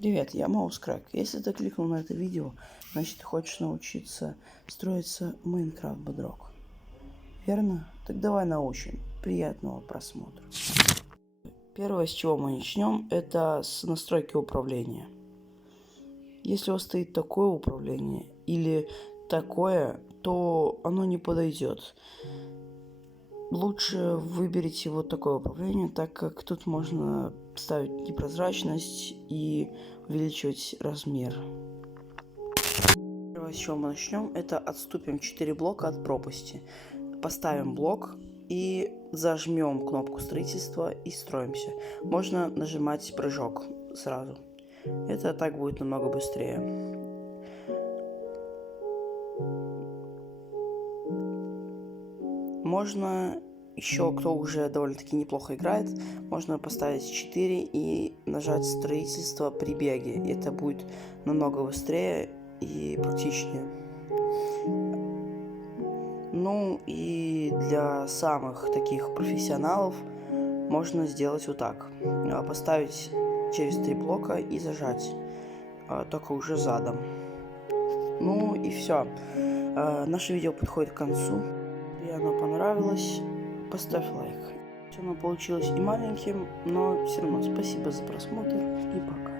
Привет, я Маускрэк. Если ты кликнул на это видео, значит ты хочешь научиться строиться в Minecraft Bedrock. Верно? Так давай научим. Приятного просмотра. Первое, с чего мы начнем, это с настройки управления. Если у вас стоит такое управление или такое, то оно не подойдет. Лучше выберите вот такое управление, так как тут можно ставить непрозрачность и увеличивать размер. Первое, с чего мы начнем, это отступим 4 блока от пропасти. Поставим блок и зажмем кнопку строительства и строимся. Можно нажимать прыжок сразу. Это так будет намного быстрее. Можно еще, кто уже довольно-таки неплохо играет, можно поставить 4 и нажать строительство при беге. Это будет намного быстрее и практичнее. Ну и для самых таких профессионалов можно сделать вот так. Поставить через 3 блока и зажать, только уже задом. Ну и все. Наше видео подходит к концу. Если оно понравилось, поставь лайк. Оно получилось и маленьким, но все равно спасибо за просмотр и пока.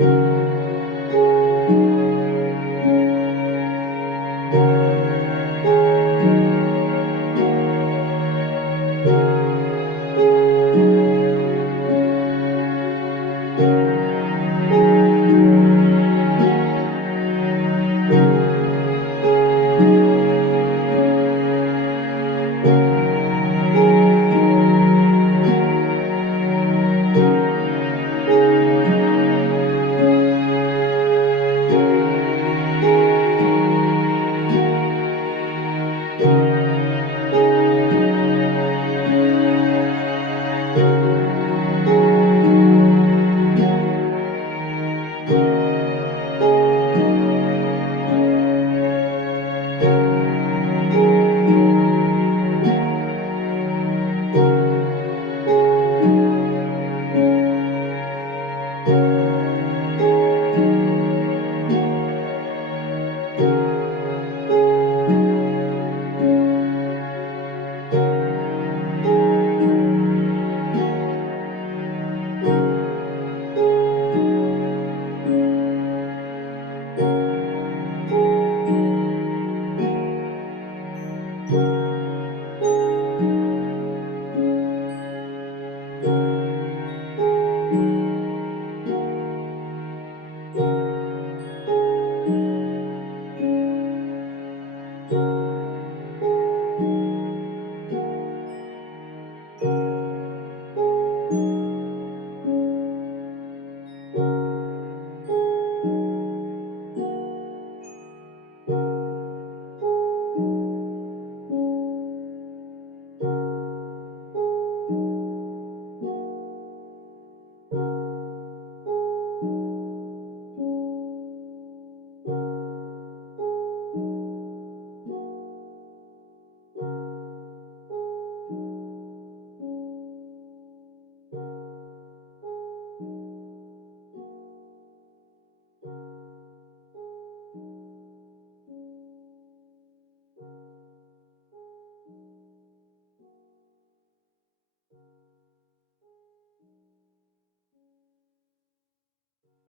Thank you.